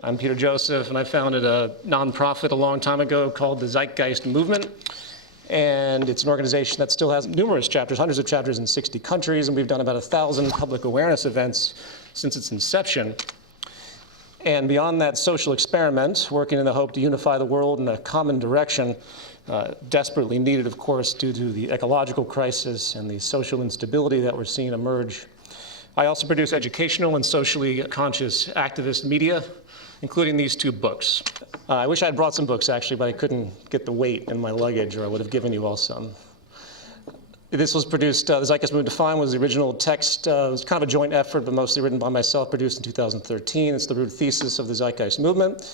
I'm Peter Joseph, and I founded a nonprofit a long time ago called the Zeitgeist Movement. And it's an organization that still has numerous chapters, hundreds of chapters in 60 countries, and we've done about 1,000 public awareness events since its inception. And beyond that social experiment, working in the hope to unify the world in a common direction, desperately needed, of course, due to the ecological crisis and the social instability that we're seeing emerge. I also produce educational and socially conscious activist media, including these two books. I wish I had brought some books, actually, but I couldn't get the weight in my luggage, or I would have given you all some. This was produced, the Zeitgeist Movement Defined was the original text. It was kind of a joint effort, but mostly written by myself, produced in 2013. It's the root thesis of the Zeitgeist Movement,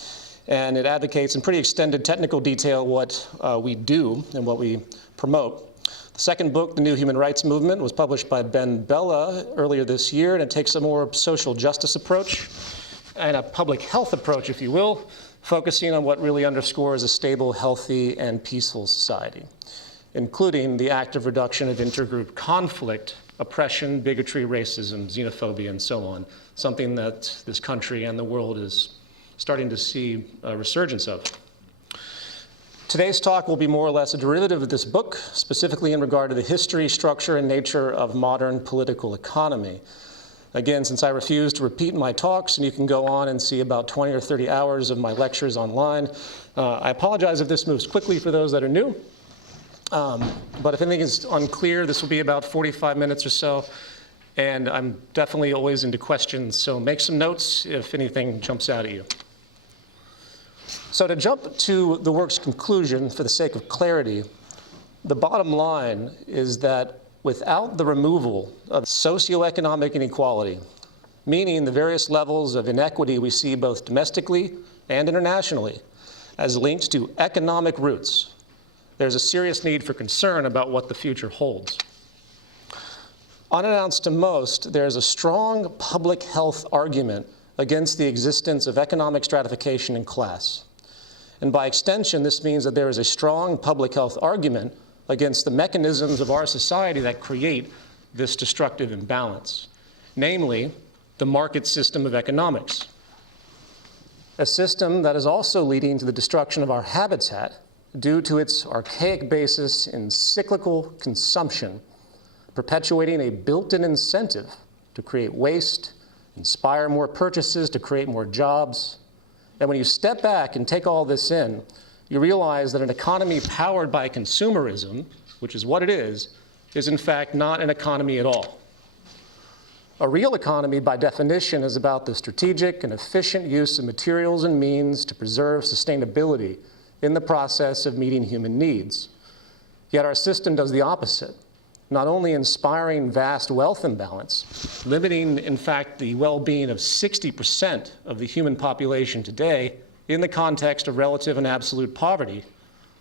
and it advocates in pretty extended technical detail what we do and what we promote. The second book, The New Human Rights Movement, was published by Ben Bella earlier this year, and it takes a more social justice approach and a public health approach, if you will, focusing on what really underscores a stable, healthy, and peaceful society, including the active reduction of intergroup conflict, oppression, bigotry, racism, xenophobia, and so on, something that this country and the world is starting to see a resurgence of. Today's talk will be more or less a derivative of this book, specifically in regard to the history, structure, and nature of modern political economy. Again, since I refuse to repeat my talks, and you can go on and see about 20 or 30 hours of my lectures online, I apologize if this moves quickly for those that are new. But if anything is unclear, this will be about 45 minutes or so, and I'm definitely always into questions, so make some notes if anything jumps out at you. So to jump to the work's conclusion, for the sake of clarity, the bottom line is that without the removal of socioeconomic inequality, meaning the various levels of inequity we see both domestically and internationally as linked to economic roots, there's a serious need for concern about what the future holds. Unannounced to most, there's a strong public health argument against the existence of economic stratification in class. And by extension, this means that there is a strong public health argument against the mechanisms of our society that create this destructive imbalance, namely the market system of economics, a system that is also leading to the destruction of our habitat due to its archaic basis in cyclical consumption, perpetuating a built-in incentive to create waste, inspire more purchases to create more jobs. And when you step back and take all this in, you realize that an economy powered by consumerism, which is what it is in fact not an economy at all. A real economy, by definition, is about the strategic and efficient use of materials and means to preserve sustainability in the process of meeting human needs. Yet our system does the opposite, not only inspiring vast wealth imbalance, limiting, in fact, the well-being of 60% of the human population today in the context of relative and absolute poverty,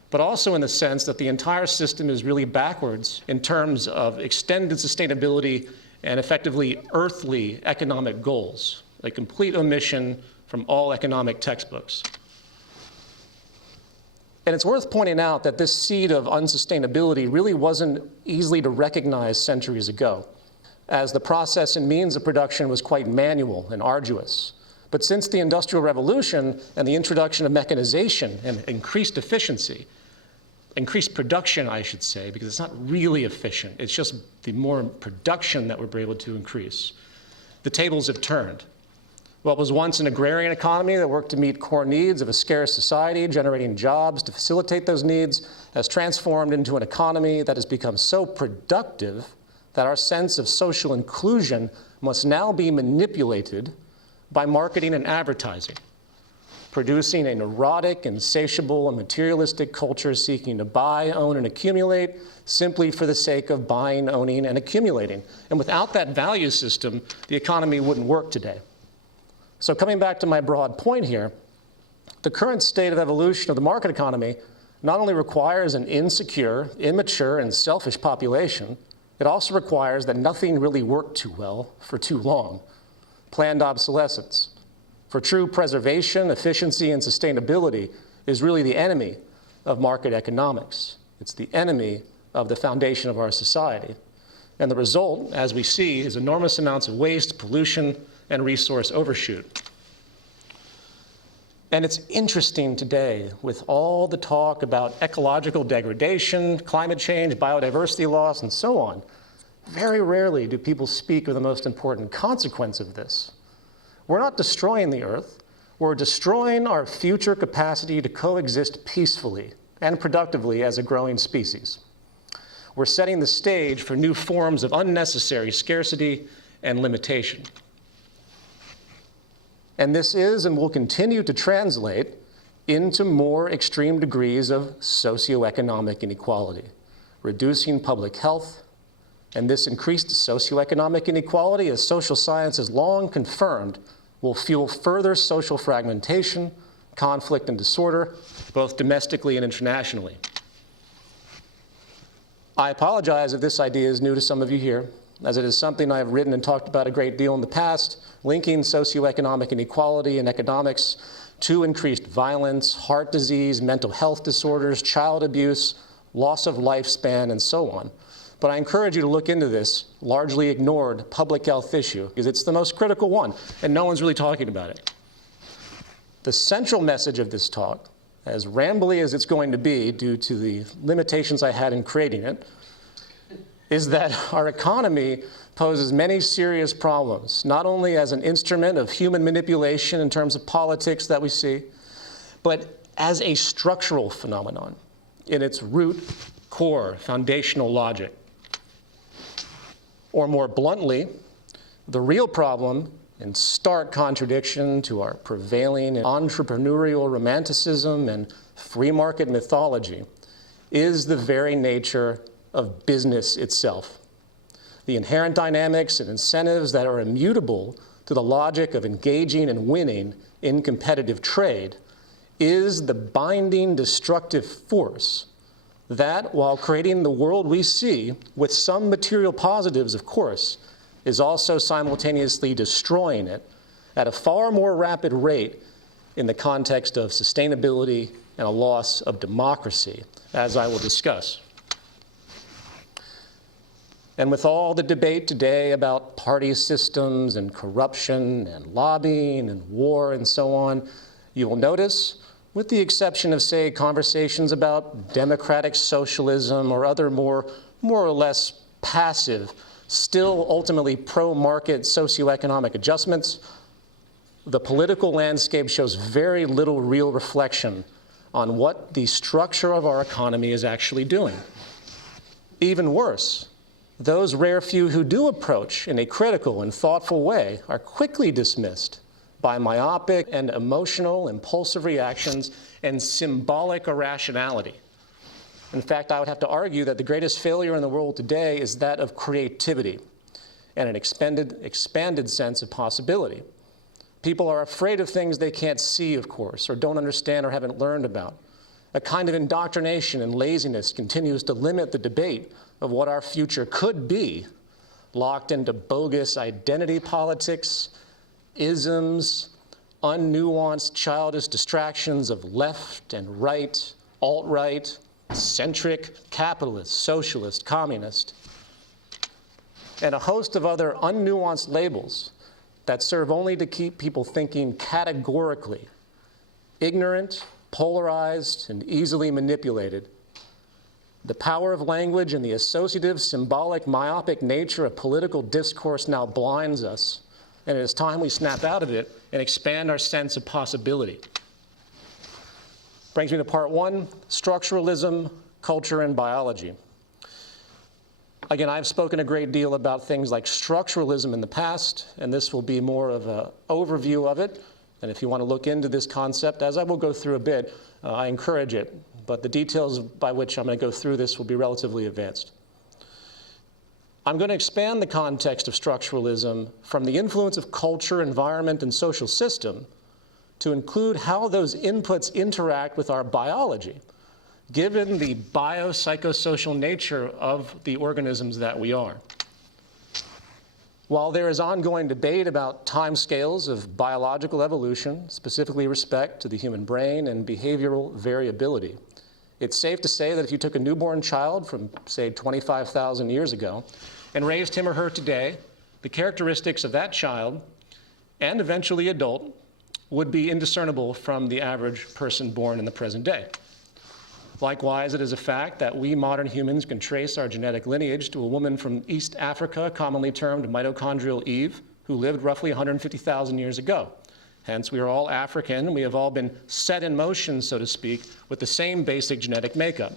but also in the sense that the entire system is really backwards in terms of extended sustainability and effectively earthly economic goals, a complete omission from all economic textbooks. And it's worth pointing out that this seed of unsustainability really wasn't easily to recognize centuries ago, as the process and means of production was quite manual and arduous. But since the Industrial Revolution and the introduction of mechanization and increased efficiency, increased production, I should say, because it's not really efficient, it's just the more production that we're able to increase, the tables have turned. What was once an agrarian economy that worked to meet core needs of a scarce society, generating jobs to facilitate those needs, has transformed into an economy that has become so productive that our sense of social inclusion must now be manipulated by marketing and advertising, producing a neurotic, insatiable, and materialistic culture seeking to buy, own, and accumulate simply for the sake of buying, owning, and accumulating. And without that value system, the economy wouldn't work today. So coming back to my broad point here, the current state of evolution of the market economy not only requires an insecure, immature, and selfish population, it also requires that nothing really worked too well for too long. Planned obsolescence. For true preservation, efficiency, and sustainability is really the enemy of market economics. It's the enemy of the foundation of our society. And the result, as we see, is enormous amounts of waste, pollution, and resource overshoot. And it's interesting today with all the talk about ecological degradation, climate change, biodiversity loss, and so on. Very rarely do people speak of the most important consequence of this. We're not destroying the Earth. We're destroying our future capacity to coexist peacefully and productively as a growing species. We're setting the stage for new forms of unnecessary scarcity and limitation. And this is and will continue to translate into more extreme degrees of socioeconomic inequality, reducing public health. And this increased socioeconomic inequality, as social science has long confirmed, will fuel further social fragmentation, conflict, and disorder, both domestically and internationally. I apologize if this idea is new to some of you here, as it is something I have written and talked about a great deal in the past, linking socioeconomic inequality and economics to increased violence, heart disease, mental health disorders, child abuse, loss of lifespan, and so on. But I encourage you to look into this largely ignored public health issue, because it's the most critical one, and no one's really talking about it. The central message of this talk, as rambly as it's going to be due to the limitations I had in creating it, is that our economy poses many serious problems, not only as an instrument of human manipulation in terms of politics that we see, but as a structural phenomenon in its root, core, foundational logic. Or more bluntly, the real problem, in stark contradiction to our prevailing entrepreneurial romanticism and free market mythology, is the very nature of business itself. The inherent dynamics and incentives that are immutable to the logic of engaging and winning in competitive trade is the binding destructive force that, while creating the world we see, with some material positives, of course, is also simultaneously destroying it at a far more rapid rate in the context of sustainability and a loss of democracy, as I will discuss. And with all the debate today about party systems and corruption and lobbying and war and so on, you will notice, with the exception of, say, conversations about democratic socialism or other more or less passive, still ultimately pro-market socioeconomic adjustments, the political landscape shows very little real reflection on what the structure of our economy is actually doing. Even worse, those rare few who do approach in a critical and thoughtful way are quickly dismissed by myopic and emotional impulsive reactions and symbolic irrationality. In fact, I would have to argue that the greatest failure in the world today is that of creativity and an expanded sense of possibility. People are afraid of things they can't see, of course, or don't understand or haven't learned about. A kind of indoctrination and laziness continues to limit the debate of what our future could be, locked into bogus identity politics, isms, unnuanced childish distractions of left and right, alt-right, centric, capitalist, socialist, communist, and a host of other unnuanced labels that serve only to keep people thinking categorically, ignorant, polarized, and easily manipulated. The power of language and the associative, symbolic, myopic nature of political discourse now blinds us, and it is time we snap out of it and expand our sense of possibility. Brings me to part one, structuralism, culture, and biology. Again, I've spoken a great deal about things like structuralism in the past, and this will be more of an overview of it. And if you want to look into this concept, as I will go through a bit, I encourage it. But the details by which I'm going to go through this will be relatively advanced. I'm going to expand the context of structuralism from the influence of culture, environment, and social system to include how those inputs interact with our biology, given the biopsychosocial nature of the organisms that we are. While there is ongoing debate about timescales of biological evolution, specifically respect to the human brain and behavioral variability, it's safe to say that if you took a newborn child from, say, 25,000 years ago and raised him or her today, the characteristics of that child and eventually adult would be indiscernible from the average person born in the present day. Likewise, it is a fact that we modern humans can trace our genetic lineage to a woman from East Africa, commonly termed mitochondrial Eve, who lived roughly 150,000 years ago. Hence, we are all African, and we have all been set in motion, so to speak, with the same basic genetic makeup.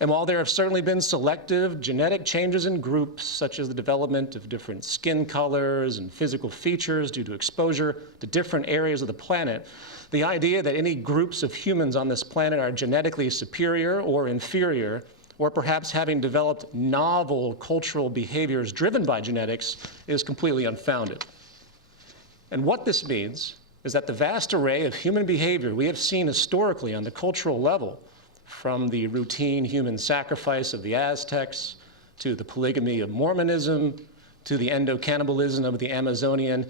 And while there have certainly been selective genetic changes in groups, such as the development of different skin colors and physical features due to exposure to different areas of the planet, the idea that any groups of humans on this planet are genetically superior or inferior, or perhaps having developed novel cultural behaviors driven by genetics, is completely unfounded. And what this means is that the vast array of human behavior we have seen historically on the cultural level, from the routine human sacrifice of the Aztecs, to the polygamy of Mormonism, to the endocannibalism of the Amazonian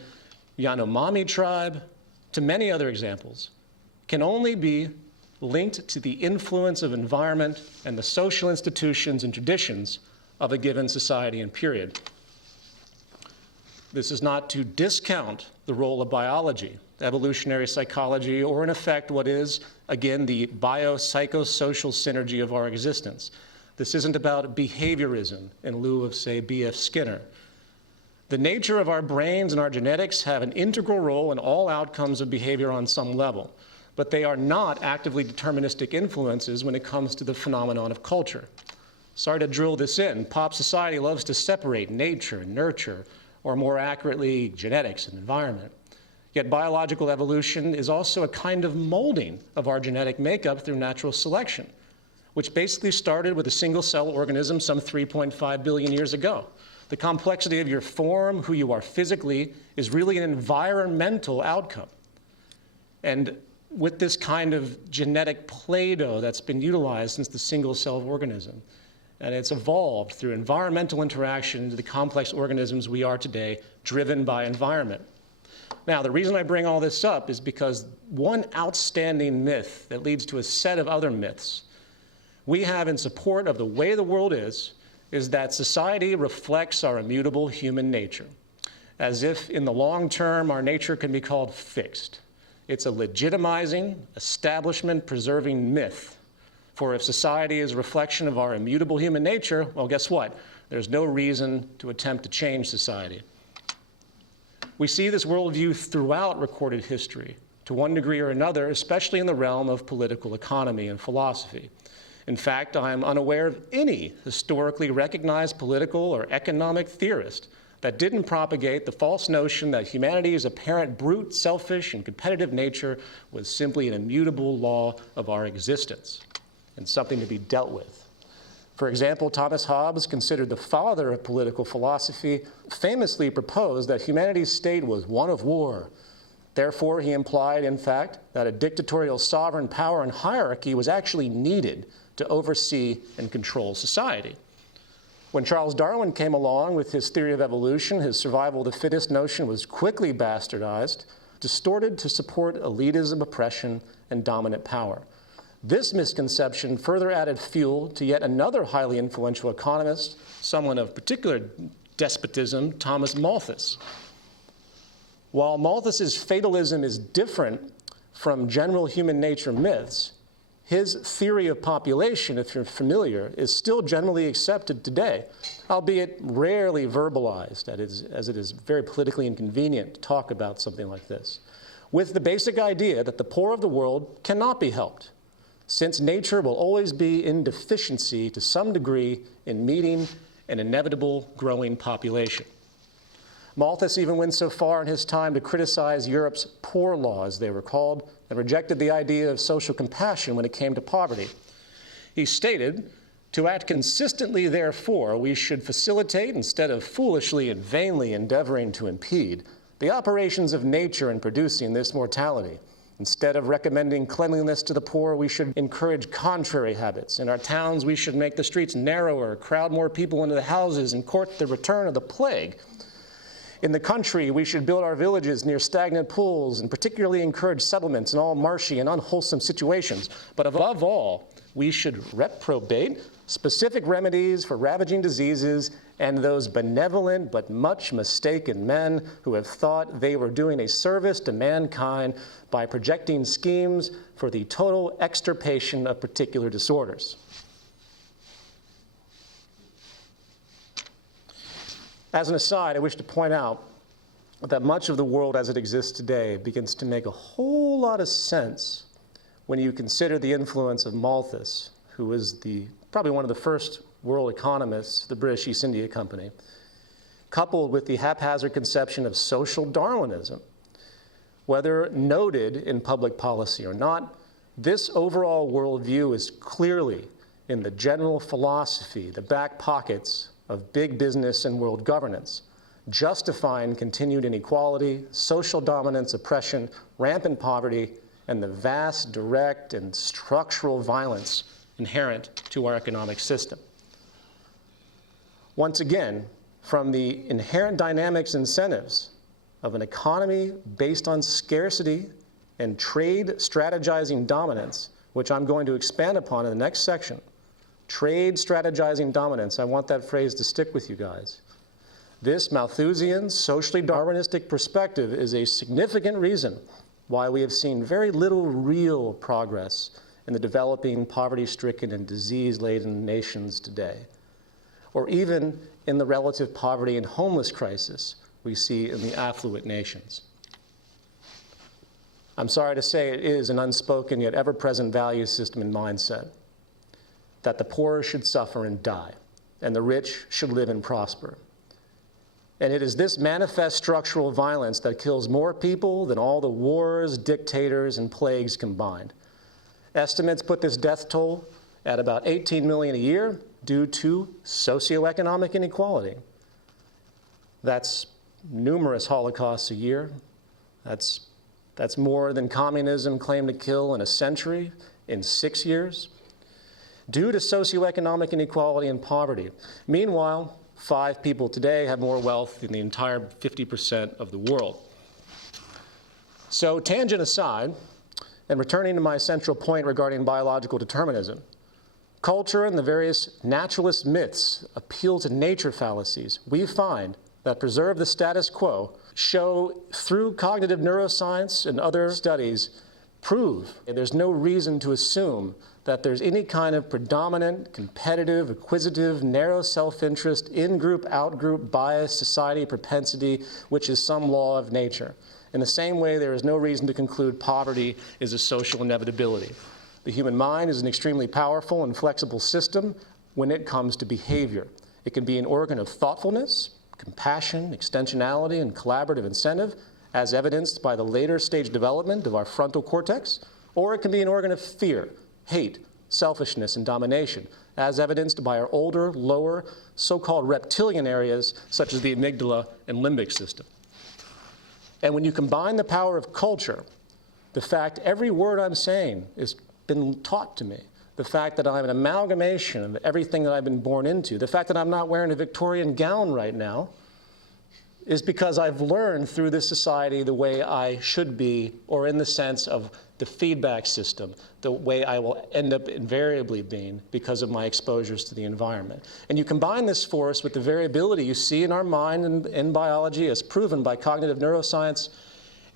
Yanomami tribe, to many other examples, can only be linked to the influence of environment and the social institutions and traditions of a given society and period. This is not to discount the role of biology, evolutionary psychology, or in effect what is, again, the biopsychosocial synergy of our existence. This isn't about behaviorism in lieu of, say, B.F. Skinner. The nature of our brains and our genetics have an integral role in all outcomes of behavior on some level, but they are not actively deterministic influences when it comes to the phenomenon of culture. Sorry to drill this in. Pop society loves to separate nature and nurture, or more accurately, genetics and environment. Yet biological evolution is also a kind of molding of our genetic makeup through natural selection, which basically started with a single-cell organism some 3.5 billion years ago. The complexity of your form, who you are physically, is really an environmental outcome. And with this kind of genetic Play-Doh that's been utilized since the single-cell organism, and it's evolved through environmental interaction into the complex organisms we are today, driven by environment. Now, the reason I bring all this up is because one outstanding myth that leads to a set of other myths we have in support of the way the world is that society reflects our immutable human nature, as if in the long term our nature can be called fixed. It's a legitimizing, establishment-preserving myth. For if society is a reflection of our immutable human nature, well, guess what? There's no reason to attempt to change society. We see this worldview throughout recorded history, to one degree or another, especially in the realm of political economy and philosophy. In fact, I am unaware of any historically recognized political or economic theorist that didn't propagate the false notion that humanity's apparent brute, selfish, and competitive nature was simply an immutable law of our existence and something to be dealt with. For example, Thomas Hobbes, considered the father of political philosophy, famously proposed that humanity's state was one of war. Therefore, he implied, in fact, that a dictatorial sovereign power and hierarchy was actually needed to oversee and control society. When Charles Darwin came along with his theory of evolution, his survival of the fittest notion was quickly bastardized, distorted to support elitism, oppression, and dominant power. This misconception further added fuel to yet another highly influential economist, someone of particular despotism, Thomas Malthus. While Malthus's fatalism is different from general human nature myths, his theory of population, if you're familiar, is still generally accepted today, albeit rarely verbalized, as it is very politically inconvenient to talk about something like this, with the basic idea that the poor of the world cannot be helped, since nature will always be in deficiency to some degree in meeting an inevitable growing population. Malthus even went so far in his time to criticize Europe's poor law, as they were called, and rejected the idea of social compassion when it came to poverty. He stated, "To act consistently, therefore, we should facilitate, instead of foolishly and vainly endeavoring to impede, the operations of nature in producing this mortality. Instead of recommending cleanliness to the poor, we should encourage contrary habits. In our towns, we should make the streets narrower, crowd more people into the houses, and court the return of the plague. In the country, we should build our villages near stagnant pools and particularly encourage settlements in all marshy and unwholesome situations. But above all, we should reprobate specific remedies for ravaging diseases and those benevolent but much mistaken men who have thought they were doing a service to mankind by projecting schemes for the total extirpation of particular disorders. As an aside, I wish to point out that much of the world as it exists today begins to make a whole lot of sense when you consider the influence of Malthus, who was probably one of the first world economists of the British East India Company, coupled with the haphazard conception of social Darwinism. Whether noted in public policy or not, this overall worldview is clearly in the general philosophy, the back pockets of big business and world governance, justifying continued inequality, social dominance, oppression, rampant poverty, and the vast, direct, and structural violence inherent to our economic system. Once again, from the inherent dynamics incentives of an economy based on scarcity and trade strategizing dominance, which I'm going to expand upon in the next section, trade strategizing dominance, I want that phrase to stick with you guys. This Malthusian, socially Darwinistic perspective is a significant reason why we have seen very little real progress in the developing, poverty-stricken, and disease-laden nations today, or even in the relative poverty and homeless crisis we see in the affluent nations. I'm sorry to say it is an unspoken yet ever-present value system and mindset that the poor should suffer and die, and the rich should live and prosper. And it is this manifest structural violence that kills more people than all the wars, dictators, and plagues combined. Estimates put this death toll at about 18 million a year due to socioeconomic inequality. That's numerous Holocausts a year. That's more than communism claimed to kill in a century in 6 years. Due to socioeconomic inequality and poverty. Meanwhile, 5 people today have more wealth than the entire 50% of the world. So, tangent aside, and returning to my central point regarding biological determinism, culture and the various naturalist myths appeal to nature fallacies we find that preserve the status quo, show through cognitive neuroscience and other studies, prove there's no reason to assume that there's any kind of predominant, competitive, acquisitive, narrow self-interest, in-group, out-group, bias, society, propensity, which is some law of nature. In the same way, there is no reason to conclude poverty is a social inevitability. The human mind is an extremely powerful and flexible system when it comes to behavior. It can be an organ of thoughtfulness, compassion, extensionality, and collaborative incentive, as evidenced by the later stage development of our frontal cortex, or it can be an organ of fear, hate, selfishness, and domination, as evidenced by our older, lower, so-called reptilian areas, such as the amygdala and limbic system. And when you combine the power of culture, the fact every word I'm saying has been taught to me, the fact that I'm an amalgamation of everything that I've been born into, the fact that I'm not wearing a Victorian gown right now, is because I've learned through this society the way I should be, or in the sense of the feedback system, the way I will end up invariably being because of my exposures to the environment. And you combine this force with the variability you see in our mind and in biology as proven by cognitive neuroscience,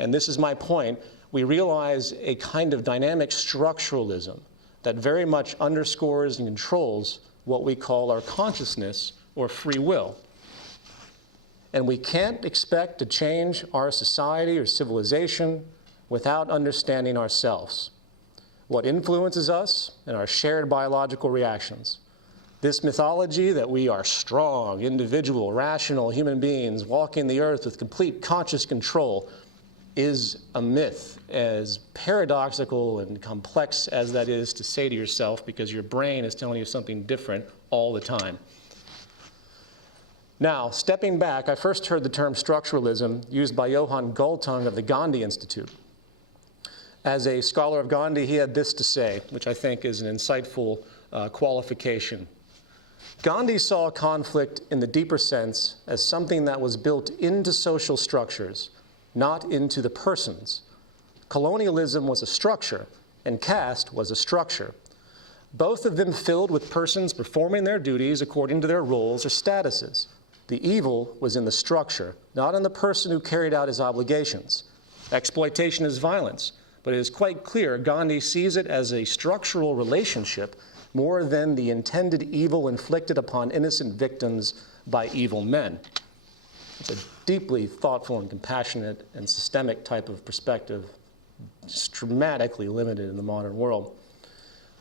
and this is my point, we realize a kind of dynamic structuralism that very much underscores and controls what we call our consciousness or free will. And we can't expect to change our society or civilization without understanding ourselves, what influences us, and our shared biological reactions. This mythology that we are strong, individual, rational human beings walking the earth with complete conscious control is a myth, as paradoxical and complex as that is to say to yourself, because your brain is telling you something different all the time. Now, stepping back, I first heard the term structuralism used by Johan Galtung of the Gandhi Institute. As a scholar of Gandhi, he had this to say, which I think is an insightful qualification. Gandhi saw conflict in the deeper sense as something that was built into social structures, not into the persons. Colonialism was a structure, and caste was a structure. both of them filled with persons performing their duties according to their roles or statuses. The evil was in the structure, not in the person who carried out his obligations. Exploitation is violence, but it is quite clear Gandhi sees it as a structural relationship more than the intended evil inflicted upon innocent victims by evil men. It's a deeply thoughtful and compassionate and systemic type of perspective, just dramatically limited in the modern world.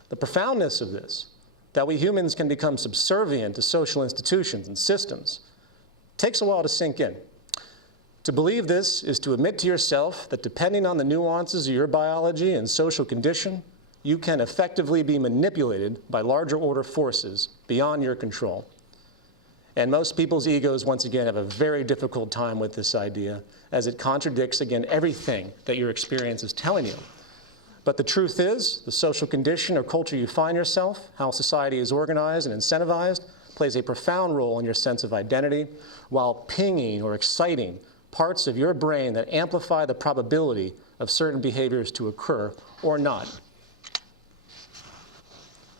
The profoundness of this, that we humans can become subservient to social institutions and systems, takes a while to sink in. To believe this is to admit to yourself that depending on the nuances of your biology and social condition, you can effectively be manipulated by larger order forces beyond your control. And most people's egos, once again, have a very difficult time with this idea, as it contradicts, again, everything that your experience is telling you. But the truth is, the social condition or culture you find yourself, how society is organized and incentivized, plays a profound role in your sense of identity, while pinging or exciting parts of your brain that amplify the probability of certain behaviors to occur or not.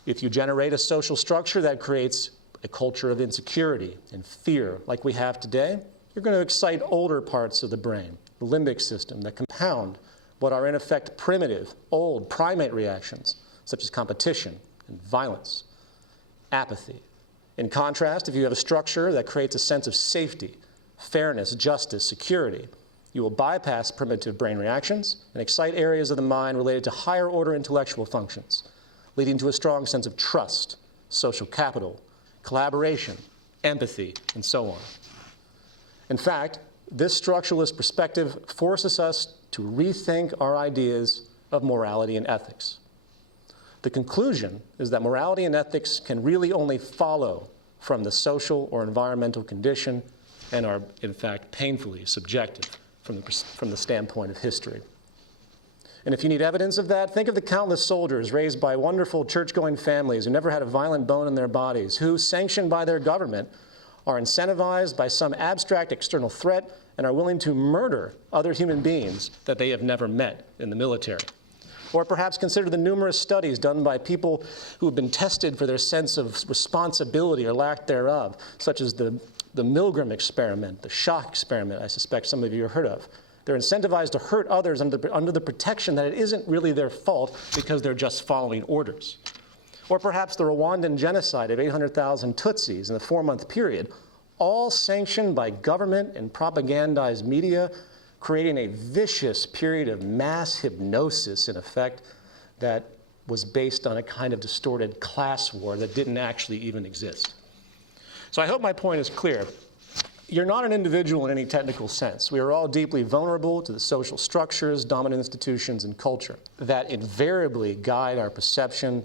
If you generate a social structure that creates a culture of insecurity and fear like we have today, you're going to excite older parts of the brain, the limbic system, that compound what are in effect primitive, old primate reactions, such as competition and violence, apathy. In contrast, if you have a structure that creates a sense of safety, fairness, justice, security, you will bypass primitive brain reactions and excite areas of the mind related to higher order intellectual functions, leading to a strong sense of trust, social capital, collaboration, empathy, and so on. In fact, this structuralist perspective forces us to rethink our ideas of morality and ethics. The conclusion is that morality and ethics can really only follow from the social or environmental condition and are, in fact, painfully subjective from the standpoint of history. And if you need evidence of that, think of the countless soldiers raised by wonderful church-going families who never had a violent bone in their bodies, who, sanctioned by their government, are incentivized by some abstract external threat and are willing to murder other human beings that they have never met in the military. Or perhaps consider the numerous studies done by people who have been tested for their sense of responsibility or lack thereof, such as the Milgram Experiment, the shock experiment I suspect some of you have heard of. They're incentivized to hurt others under the protection that it isn't really their fault because they're just following orders. Or perhaps the Rwandan genocide of 800,000 Tutsis in the 4-month period, all sanctioned by government and propagandized media, creating a vicious period of mass hypnosis, in effect, that was based on a kind of distorted class war that didn't actually even exist. So I hope my point is clear. You're not an individual in any technical sense. We are all deeply vulnerable to the social structures, dominant institutions, and culture that invariably guide our perception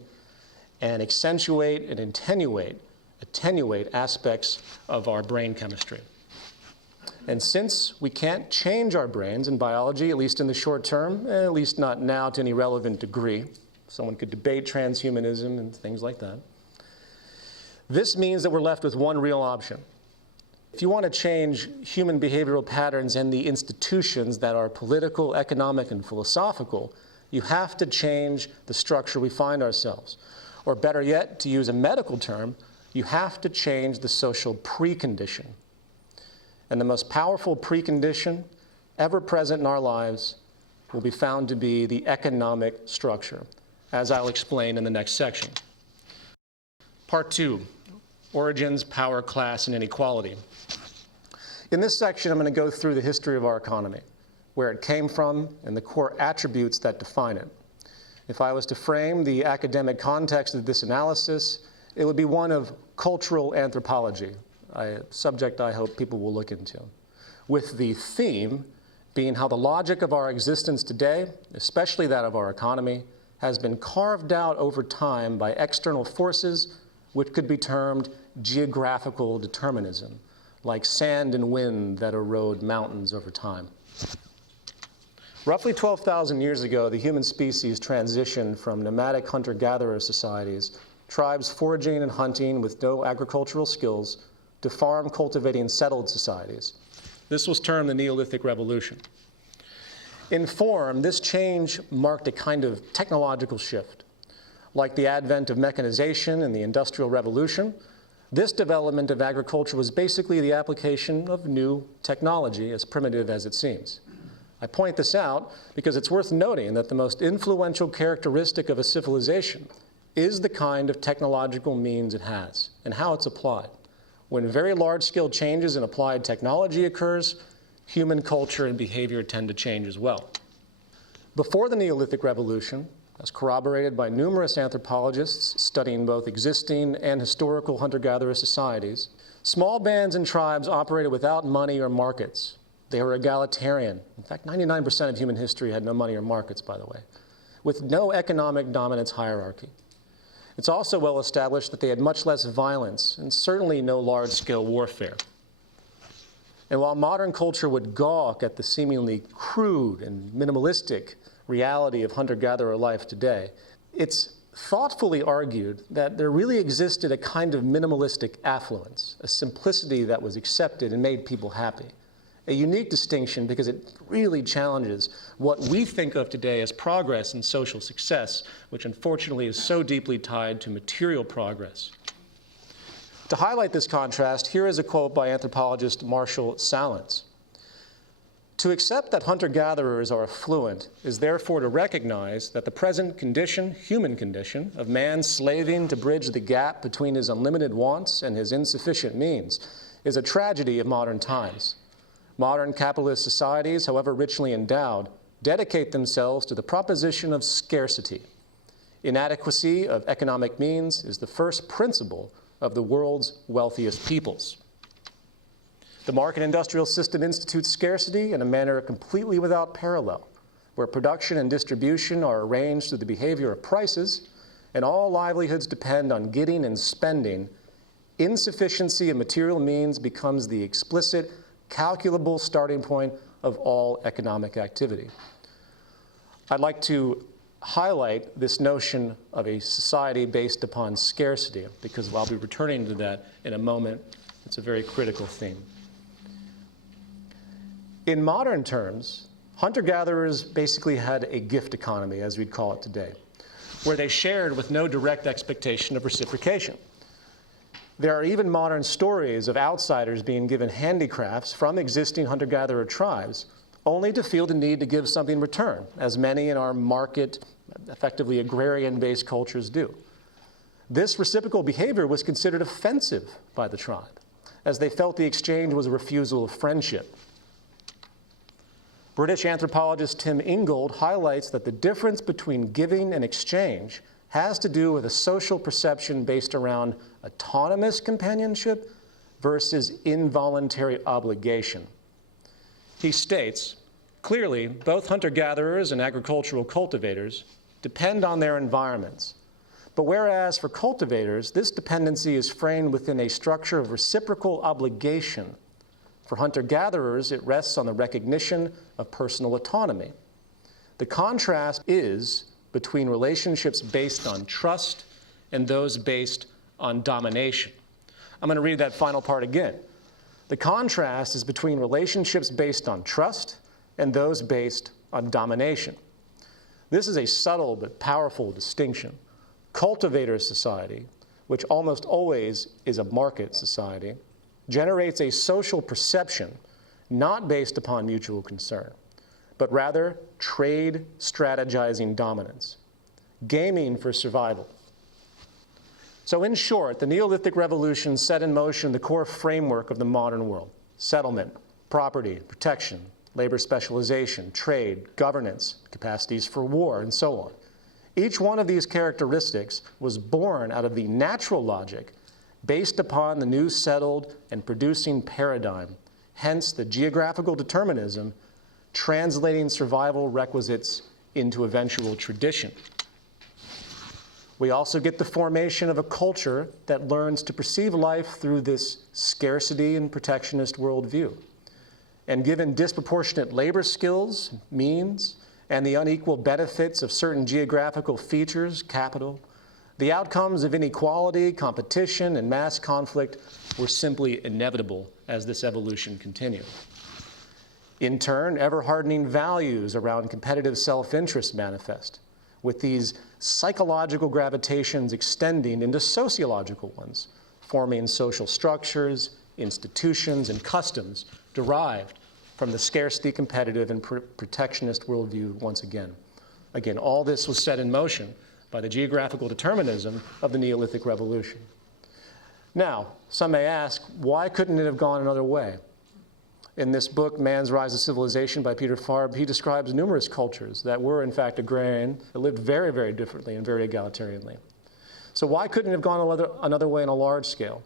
and accentuate and attenuate aspects of our brain chemistry. And since we can't change our brains in biology, at least in the short term, at least not now to any relevant degree, someone could debate transhumanism and things like that, this means that we're left with one real option. If you want to change human behavioral patterns and the institutions that are political, economic, and philosophical, you have to change the structure we find ourselves. Or better yet, to use a medical term, you have to change the social precondition. And the most powerful precondition ever present in our lives will be found to be the economic structure, as I'll explain in the next section. Part 2, origins, power, class, and inequality. In this section, I'm going to go through the history of our economy, where it came from, and the core attributes that define it. If I was to frame the academic context of this analysis, it would be one of cultural anthropology, a subject I hope people will look into, with the theme being how the logic of our existence today, especially that of our economy, has been carved out over time by external forces which could be termed geographical determinism, like sand and wind that erode mountains over time. Roughly 12,000 years ago, the human species transitioned from nomadic hunter-gatherer societies, tribes foraging and hunting with no agricultural skills, to farm cultivating settled societies. This was termed the Neolithic Revolution. In form, this change marked a kind of technological shift. Like the advent of mechanization and the Industrial Revolution, this development of agriculture was basically the application of new technology, as primitive as it seems. I point this out because it's worth noting that the most influential characteristic of a civilization is the kind of technological means it has and how it's applied. When very large-scale changes in applied technology occurs, human culture and behavior tend to change as well. Before the Neolithic Revolution, as corroborated by numerous anthropologists studying both existing and historical hunter-gatherer societies, small bands and tribes operated without money or markets. They were egalitarian. In fact, 99% of human history had no money or markets, by the way, with no economic dominance hierarchy. It's also well established that they had much less violence and certainly no large-scale warfare. And while modern culture would gawk at the seemingly crude and minimalistic reality of hunter-gatherer life today, it's thoughtfully argued that there really existed a kind of minimalistic affluence, a simplicity that was accepted and made people happy. A unique distinction because it really challenges what we think of today as progress and social success, which unfortunately is so deeply tied to material progress. To highlight this contrast, here is a quote by anthropologist Marshall Salins. To accept that hunter-gatherers are affluent is therefore to recognize that the present condition, human condition, of man slaving to bridge the gap between his unlimited wants and his insufficient means is a tragedy of modern times. Modern capitalist societies, however richly endowed, dedicate themselves to the proposition of scarcity. Inadequacy of economic means is the first principle of the world's wealthiest peoples. The market industrial system institutes scarcity in a manner completely without parallel, where production and distribution are arranged through the behavior of prices, and all livelihoods depend on getting and spending. Insufficiency of material means becomes the explicit, calculable starting point of all economic activity. I'd like to highlight this notion of a society based upon scarcity, because I'll be returning to that in a moment. It's a very critical theme. In modern terms, hunter-gatherers basically had a gift economy, as we'd call it today, where they shared with no direct expectation of reciprocation. There are even modern stories of outsiders being given handicrafts from existing hunter-gatherer tribes, only to feel the need to give something in return, as many in our market, effectively agrarian-based cultures do. This reciprocal behavior was considered offensive by the tribe, as they felt the exchange was a refusal of friendship. British anthropologist Tim Ingold highlights that the difference between giving and exchange has to do with a social perception based around autonomous companionship versus involuntary obligation. He states, clearly, both hunter-gatherers and agricultural cultivators depend on their environments. But whereas for cultivators, this dependency is framed within a structure of reciprocal obligation, for hunter-gatherers, it rests on the recognition of personal autonomy. The contrast is between relationships based on trust and those based on domination. I'm going to read that final part again. The contrast is between relationships based on trust and those based on domination. This is a subtle but powerful distinction. Cultivator society, which almost always is a market society, generates a social perception not based upon mutual concern, but rather trade strategizing dominance, gaming for survival. So in short, the Neolithic Revolution set in motion the core framework of the modern world: settlement, property, protection, labor specialization, trade, governance, capacities for war, and so on. Each one of these characteristics was born out of the natural logic based upon the new settled and producing paradigm, hence the geographical determinism translating survival requisites into eventual tradition. We also get the formation of a culture that learns to perceive life through this scarcity and protectionist worldview. And given disproportionate labor skills, means, and the unequal benefits of certain geographical features, capital, the outcomes of inequality, competition, and mass conflict were simply inevitable as this evolution continued. In turn, ever-hardening values around competitive self-interest manifest, with these psychological gravitations extending into sociological ones, forming social structures, institutions, and customs derived from the scarcity, competitive, and protectionist worldview once again. Again, all this was set in motion by the geographical determinism of the Neolithic Revolution. Now, some may ask, why couldn't it have gone another way? In this book, Man's Rise to Civilization by Peter Farb, he describes numerous cultures that were, in fact, agrarian, that lived very, very differently and very egalitarianly. So why couldn't it have gone another way on a large scale?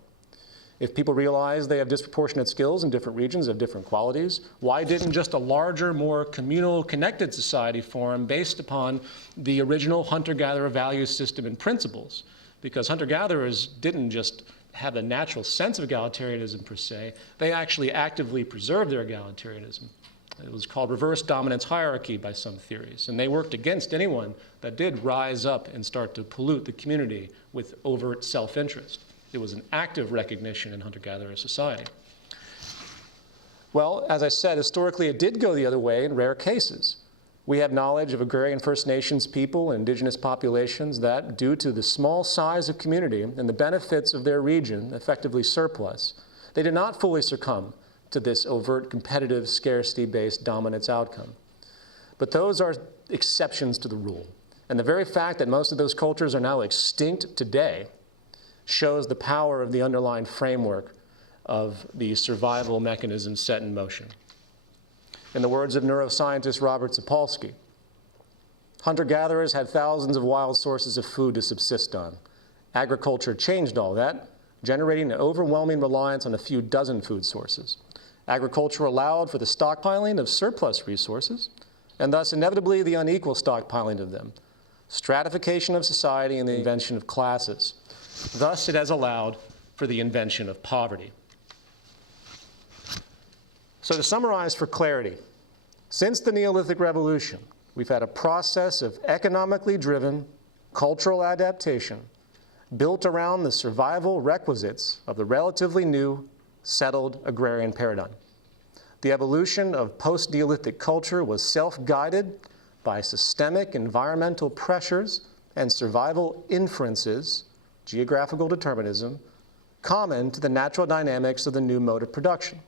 If people realize they have disproportionate skills in different regions of different qualities, why didn't just a larger, more communal, connected society form based upon the original hunter-gatherer value system and principles? Because hunter-gatherers didn't just have a natural sense of egalitarianism per se, they actually actively preserved their egalitarianism. It was called reverse dominance hierarchy by some theories, and they worked against anyone that did rise up and start to pollute the community with overt self-interest. It was an active recognition in hunter-gatherer society. Well, as I said, historically it did go the other way in rare cases. We have knowledge of agrarian First Nations people and indigenous populations that, due to the small size of community and the benefits of their region, effectively surplus, they did not fully succumb to this overt competitive scarcity-based dominance outcome. But those are exceptions to the rule. And the very fact that most of those cultures are now extinct today shows the power of the underlying framework of the survival mechanisms set in motion. In the words of neuroscientist Robert Sapolsky, hunter-gatherers had thousands of wild sources of food to subsist on. Agriculture changed all that, generating an overwhelming reliance on a few dozen food sources. Agriculture allowed for the stockpiling of surplus resources, and thus inevitably the unequal stockpiling of them, stratification of society, and the invention of classes. Thus, it has allowed for the invention of poverty. So to summarize for clarity, since the Neolithic Revolution, we've had a process of economically driven cultural adaptation built around the survival requisites of the relatively new, settled agrarian paradigm. The evolution of post-Neolithic culture was self-guided by systemic environmental pressures and survival inferences, geographical determinism, common to the natural dynamics of the new mode of production.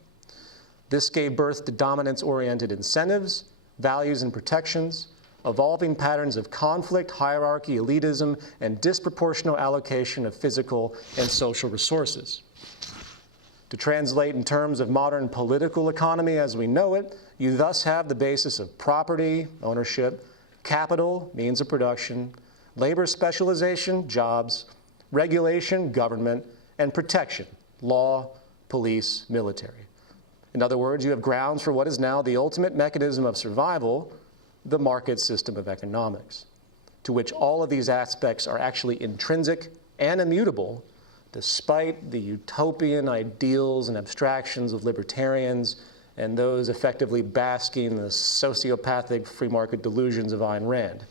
This gave birth to dominance-oriented incentives, values and protections, evolving patterns of conflict, hierarchy, elitism, and disproportional allocation of physical and social resources. To translate in terms of modern political economy as we know it, you thus have the basis of property, ownership, capital, means of production, labor specialization, jobs, regulation, government, and protection, law, police, military. In other words, you have grounds for what is now the ultimate mechanism of survival, the market system of economics, to which all of these aspects are actually intrinsic and immutable, despite the utopian ideals and abstractions of libertarians and those effectively basking in the sociopathic free market delusions of Ayn Rand.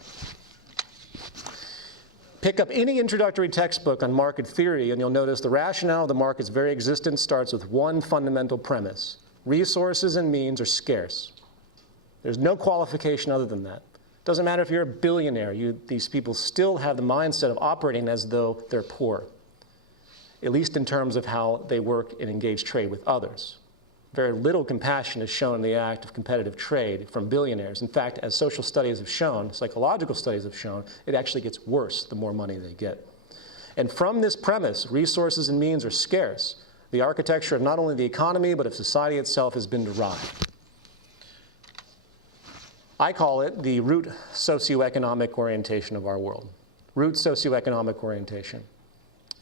Pick up any introductory textbook on market theory and you'll notice the rationale of the market's very existence starts with one fundamental premise. Resources and means are scarce. There's no qualification other than that. Doesn't matter if you're a billionaire, these people still have the mindset of operating as though they're poor, at least in terms of how they work and engage trade with others. Very little compassion is shown in the act of competitive trade from billionaires. In fact, as social studies have shown, psychological studies have shown, it actually gets worse the more money they get. And from this premise, resources and means are scarce. The architecture of not only the economy, but of society itself has been derived. I call it the root socioeconomic orientation of our world. Root socioeconomic orientation.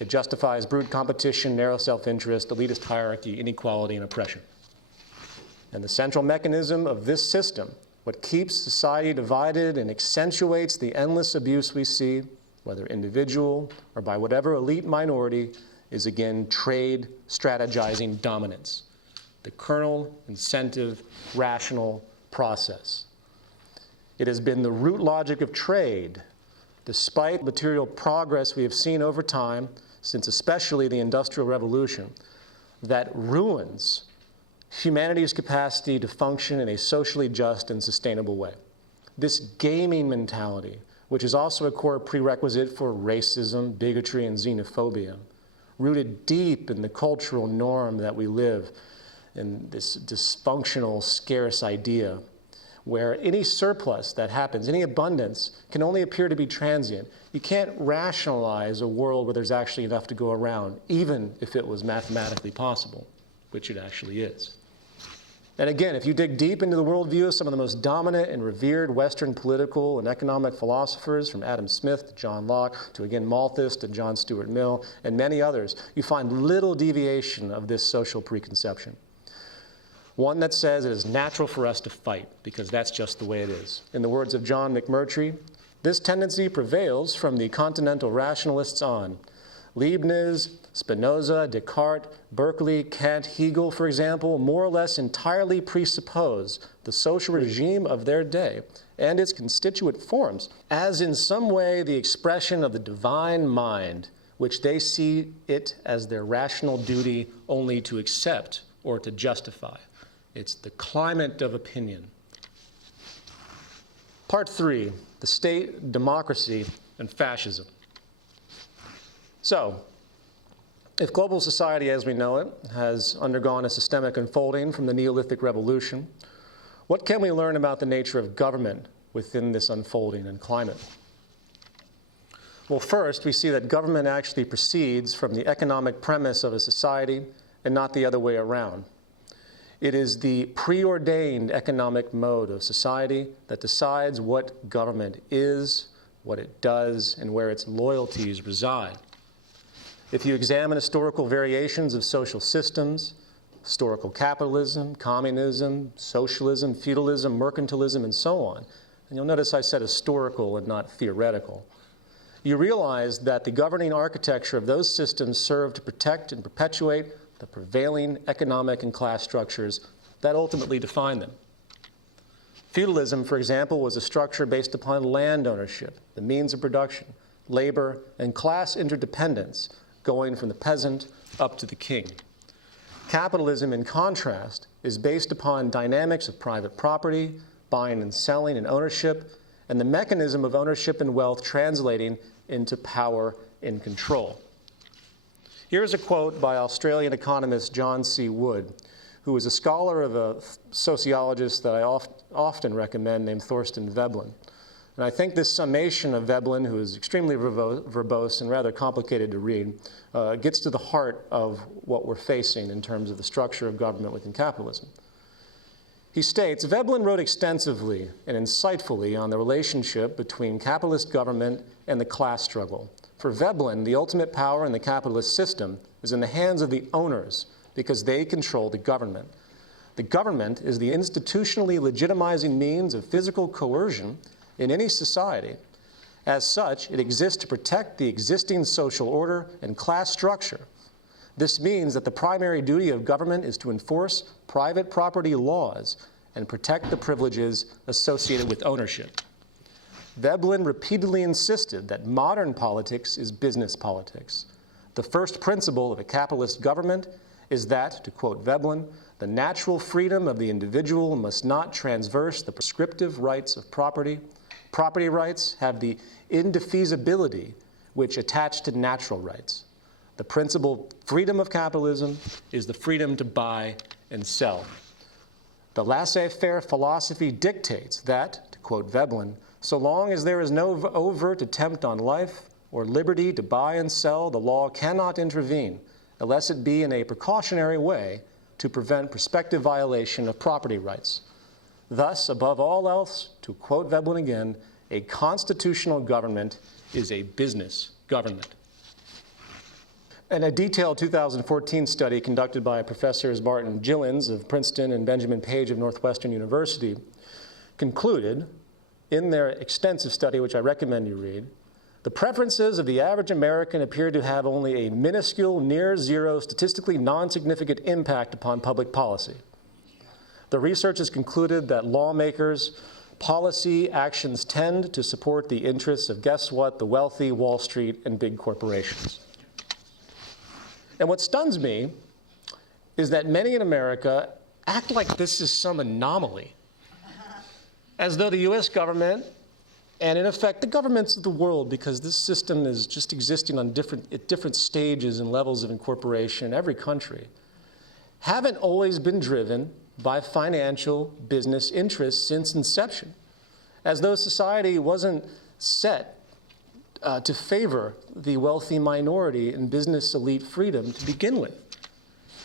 It justifies brute competition, narrow self-interest, elitist hierarchy, inequality, and oppression. And the central mechanism of this system, what keeps society divided and accentuates the endless abuse we see, whether individual or by whatever elite minority, is again trade strategizing dominance. The kernel, incentive, rational process. It has been the root logic of trade, despite material progress we have seen over time, since especially the Industrial Revolution, that ruins humanity's capacity to function in a socially just and sustainable way. This gaming mentality, which is also a core prerequisite for racism, bigotry, and xenophobia, rooted deep in the cultural norm that we live in, this dysfunctional, scarce idea where any surplus that happens, any abundance, can only appear to be transient. You can't rationalize a world where there's actually enough to go around, even if it was mathematically possible, which it actually is. And again, if you dig deep into the worldview of some of the most dominant and revered Western political and economic philosophers, from Adam Smith to John Locke, to again Malthus to John Stuart Mill, and many others, you find little deviation of this social preconception. One that says it is natural for us to fight, because that's just the way it is. In the words of John McMurtry, this tendency prevails from the Continental Rationalists on. Leibniz, Spinoza, Descartes, Berkeley, Kant, Hegel, for example, more or less entirely presuppose the social regime of their day and its constituent forms as in some way the expression of the divine mind, which they see it as their rational duty only to accept or to justify. It's the climate of opinion. Part 3, the state, democracy, and fascism. So, if global society as we know it has undergone a systemic unfolding from the Neolithic Revolution, what can we learn about the nature of government within this unfolding and climate? Well, first, we see that government actually proceeds from the economic premise of a society and not the other way around. It is the preordained economic mode of society that decides what government is, what it does, and where its loyalties reside. If you examine historical variations of social systems, historical capitalism, communism, socialism, feudalism, mercantilism, and so on, and you'll notice I said historical and not theoretical, you realize that the governing architecture of those systems serve to protect and perpetuate the prevailing economic and class structures that ultimately define them. Feudalism, for example, was a structure based upon land ownership, the means of production, labor, and class interdependence, going from the peasant up to the king. Capitalism, in contrast, is based upon dynamics of private property, buying and selling and ownership, and the mechanism of ownership and wealth translating into power and control. Here's a quote by Australian economist John C. Wood, who is a scholar of a sociologist that I often recommend named Thorstein Veblen. And I think this summation of Veblen, who is extremely verbose and rather complicated to read, gets to the heart of what we're facing in terms of the structure of government within capitalism. He states, Veblen wrote extensively and insightfully on the relationship between capitalist government and the class struggle. For Veblen, the ultimate power in the capitalist system is in the hands of the owners because they control the government. The government is the institutionally legitimizing means of physical coercion in any society. As such, it exists to protect the existing social order and class structure. This means that the primary duty of government is to enforce private property laws and protect the privileges associated with ownership. Veblen repeatedly insisted that modern politics is business politics. The first principle of a capitalist government is that, to quote Veblen, the natural freedom of the individual must not transverse the prescriptive rights of property. Property rights have the indefeasibility which attach to natural rights. The principal freedom of capitalism is the freedom to buy and sell. The laissez-faire philosophy dictates that, to quote Veblen, so long as there is no overt attempt on life or liberty to buy and sell, the law cannot intervene unless it be in a precautionary way to prevent prospective violation of property rights. Thus, above all else, to quote Veblen again, a constitutional government is a business government. And a detailed 2014 study conducted by Professors Martin Gillens of Princeton and Benjamin Page of Northwestern University concluded, in their extensive study, which I recommend you read, the preferences of the average American appear to have only a minuscule, near-zero, statistically non-significant impact upon public policy. The research has concluded that lawmakers' policy actions tend to support the interests of, guess what, the wealthy, Wall Street, and big corporations. And what stuns me is that many in America act like this is some anomaly, as though the US government And in effect, the governments of the world, because this system is just existing on at different stages and levels of incorporation in every country, haven't always been driven by financial business interests since inception, as though society wasn't set to favor the wealthy minority and business elite freedom to begin with.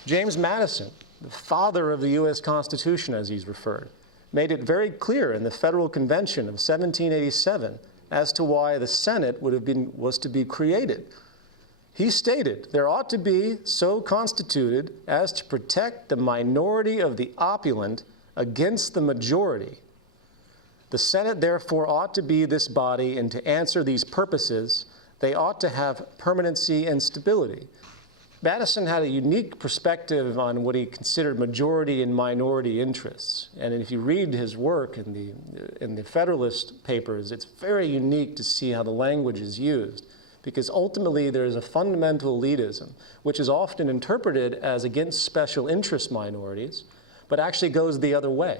James Madison, the father of the US Constitution as he's referred, made it very clear in the Federal Convention of 1787 as to why the Senate was to be created. He stated, there ought to be so constituted as to protect the minority of the opulent against the majority. The Senate, therefore, ought to be this body, and to answer these purposes, they ought to have permanency and stability. Madison had a unique perspective on what he considered majority and minority interests. And if you read his work in the Federalist Papers, it's very unique to see how the language is used, because ultimately there is a fundamental elitism, which is often interpreted as against special interest minorities, but actually goes the other way.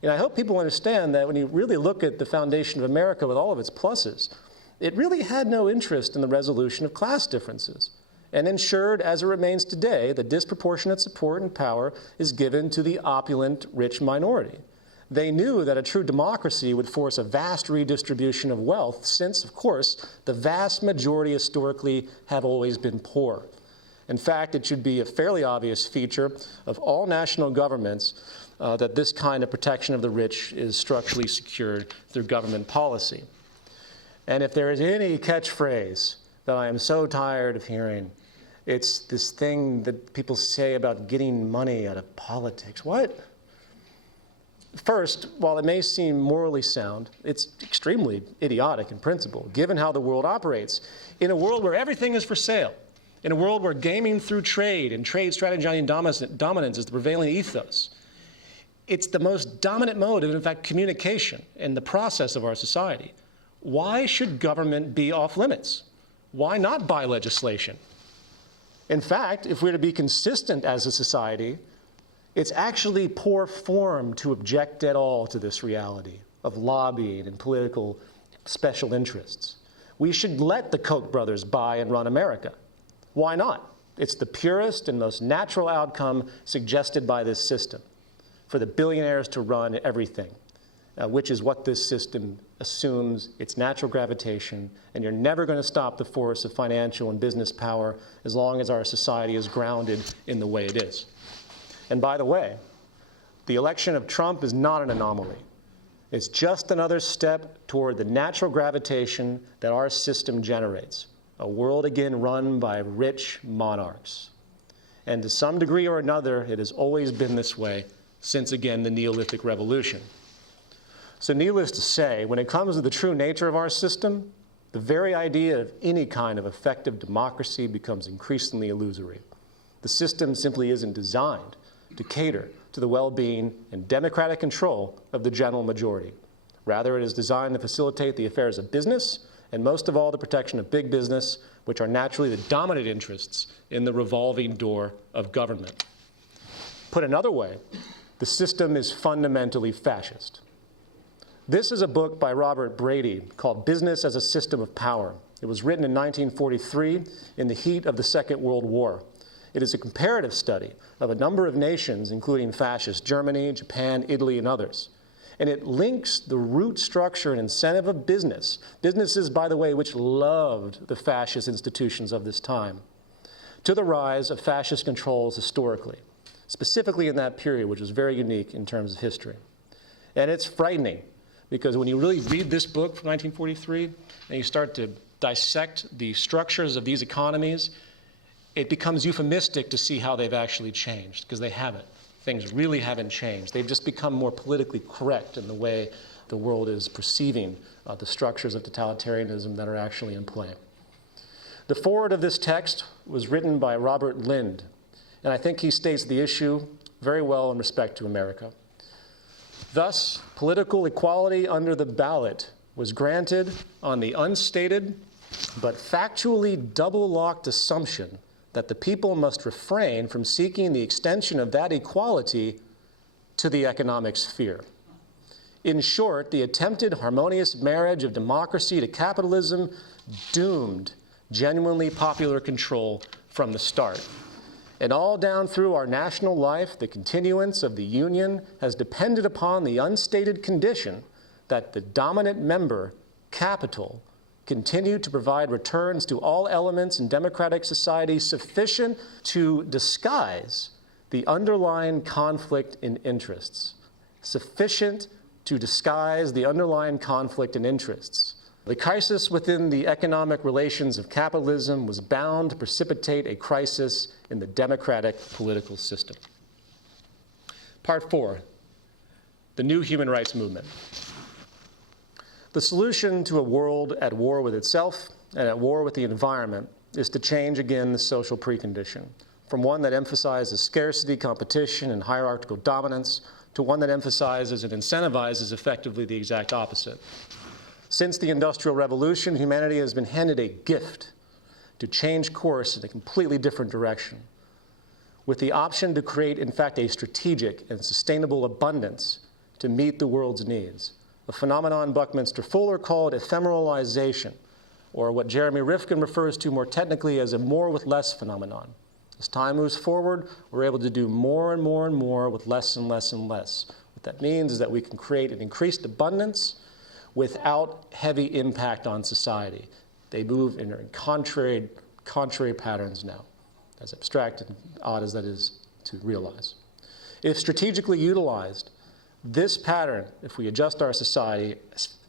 And I hope people understand that when you really look at the foundation of America with all of its pluses, it really had no interest in the resolution of class differences, and ensured, as it remains today, that disproportionate support and power is given to the opulent, rich minority. They knew that a true democracy would force a vast redistribution of wealth, since, of course, the vast majority historically have always been poor. In fact, it should be a fairly obvious feature of all national governments that this kind of protection of the rich is structurally secured through government policy. And if there is any catchphrase that I am so tired of hearing, it's this thing that people say about getting money out of politics. What? First, while it may seem morally sound, it's extremely idiotic in principle, given how the world operates. In a world where everything is for sale, in a world where gaming through trade and trade strategy and dominance is the prevailing ethos, it's the most dominant mode of, in fact, communication in the process of our society. Why should government be off limits? Why not by legislation? In fact, if we're to be consistent as a society, it's actually poor form to object at all to this reality of lobbying and political special interests. We should let the Koch brothers buy and run America. Why not? It's the purest and most natural outcome suggested by this system, for the billionaires to run everything, which is what this system assumes, its natural gravitation, and you're never going to stop the force of financial and business power as long as our society is grounded in the way it is. And by the way, the election of Trump is not an anomaly. It's just another step toward the natural gravitation that our system generates, a world again run by rich monarchs. And to some degree or another, it has always been this way since, again, the Neolithic Revolution. So needless to say, when it comes to the true nature of our system, the very idea of any kind of effective democracy becomes increasingly illusory. The system simply isn't designed to cater to the well-being and democratic control of the general majority. Rather, it is designed to facilitate the affairs of business, and most of all, the protection of big business, which are naturally the dominant interests in the revolving door of government. Put another way, the system is fundamentally fascist. This is a book by Robert Brady called Business as a System of Power. It was written in 1943 in the heat of the Second World War. It is a comparative study of a number of nations, including fascist Germany, Japan, Italy, and others. And it links the root structure and incentive of businesses, by the way, which loved the fascist institutions of this time, to the rise of fascist controls historically, specifically in that period, which was very unique in terms of history. And it's frightening, because when you really read this book from 1943, and you start to dissect the structures of these economies, it becomes euphemistic to see how they've actually changed, because they haven't. Things really haven't changed. They've just become more politically correct in the way the world is perceiving the structures of totalitarianism that are actually in play. The foreword of this text was written by Robert Lind, and I think he states the issue very well in respect to America. Thus, political equality under the ballot was granted on the unstated but factually double-locked assumption that the people must refrain from seeking the extension of that equality to the economic sphere. In short, the attempted harmonious marriage of democracy to capitalism doomed genuinely popular control from the start. And all down through our national life, the continuance of the Union has depended upon the unstated condition that the dominant member, capital, continue to provide returns to all elements in democratic society sufficient to disguise the underlying conflict in interests. Sufficient to disguise the underlying conflict in interests. The crisis within the economic relations of capitalism was bound to precipitate a crisis in the democratic political system. Part 4, the new human rights movement. The solution to a world at war with itself and at war with the environment is to change again the social precondition, from one that emphasizes scarcity, competition, and hierarchical dominance to one that emphasizes and incentivizes effectively the exact opposite. Since the Industrial Revolution, humanity has been handed a gift to change course in a completely different direction, with the option to create, in fact, a strategic and sustainable abundance to meet the world's needs, a phenomenon Buckminster Fuller called ephemeralization, or what Jeremy Rifkin refers to more technically as a more with less phenomenon. As time moves forward, we're able to do more and more and more with less and less and less. What that means is that we can create an increased abundance without heavy impact on society. They move in contrary patterns now, as abstract and odd as that is to realize. If strategically utilized, this pattern, if we adjust our society,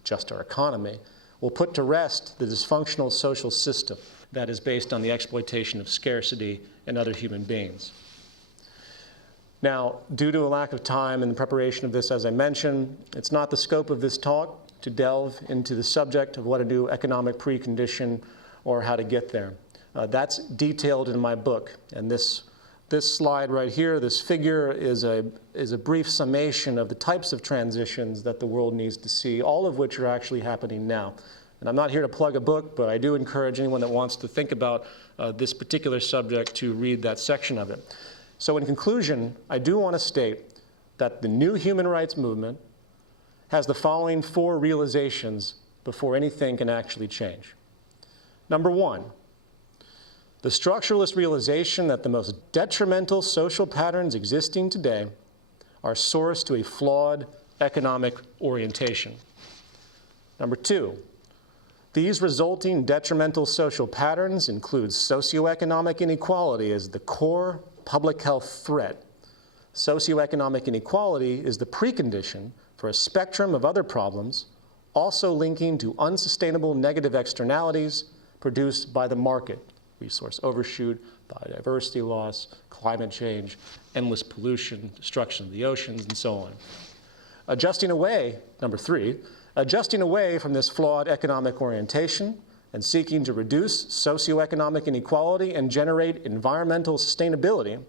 adjust our economy, will put to rest the dysfunctional social system that is based on the exploitation of scarcity and other human beings. Now, due to a lack of time in the preparation of this, as I mentioned, it's not the scope of this talk to delve into the subject of what a new economic precondition or how to get there. That's detailed in my book, and this slide right here, this figure, is a brief summation of the types of transitions that the world needs to see, all of which are actually happening now. And I'm not here to plug a book, but I do encourage anyone that wants to think about this particular subject to read that section of it. So in conclusion, I do want to state that the new human rights movement has the following 4 realizations before anything can actually change. Number 1, the structuralist realization that the most detrimental social patterns existing today are sourced to a flawed economic orientation. Number 2, these resulting detrimental social patterns include socioeconomic inequality as the core public health threat. Socioeconomic inequality is the precondition for a spectrum of other problems, also linking to unsustainable negative externalities produced by the market: resource overshoot, biodiversity loss, climate change, endless pollution, destruction of the oceans, and so on. Adjusting away, number 3, adjusting away from this flawed economic orientation and seeking to reduce socioeconomic inequality and generate environmental sustainability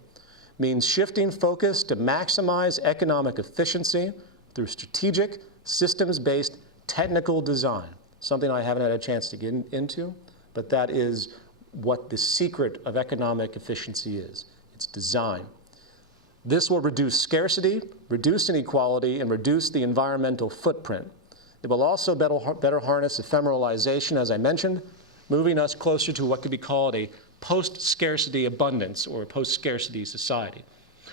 means shifting focus to maximize economic efficiency through strategic, systems-based technical design, something I haven't had a chance to get into, but that is what the secret of economic efficiency is. It's design. This will reduce scarcity, reduce inequality, and reduce the environmental footprint. It will also better harness ephemeralization, as I mentioned, moving us closer to what could be called a post-scarcity abundance or a post-scarcity society.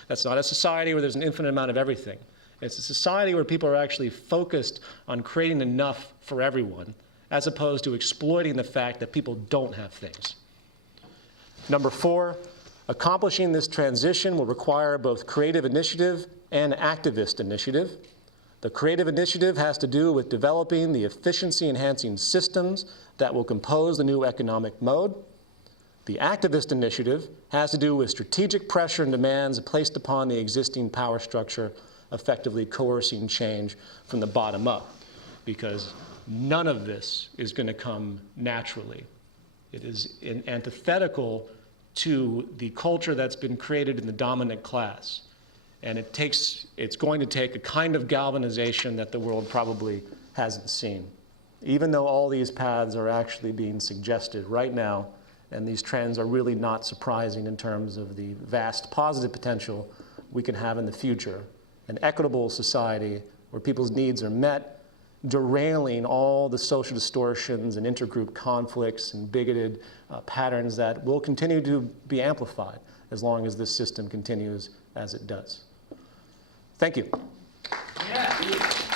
That's not a society where there's an infinite amount of everything. It's a society where people are actually focused on creating enough for everyone, as opposed to exploiting the fact that people don't have things. Number 4, accomplishing this transition will require both creative initiative and activist initiative. The creative initiative has to do with developing the efficiency-enhancing systems that will compose the new economic mode. The activist initiative has to do with strategic pressure and demands placed upon the existing power structure, effectively coercing change from the bottom up, because none of this is going to come naturally. It is antithetical to the culture that's been created in the dominant class. And it's going to take a kind of galvanization that the world probably hasn't seen, even though all these paths are actually being suggested right now, and these trends are really not surprising in terms of the vast positive potential we can have in the future. An equitable society where people's needs are met, derailing all the social distortions and intergroup conflicts and bigoted patterns that will continue to be amplified as long as this system continues as it does. Thank you. Yeah.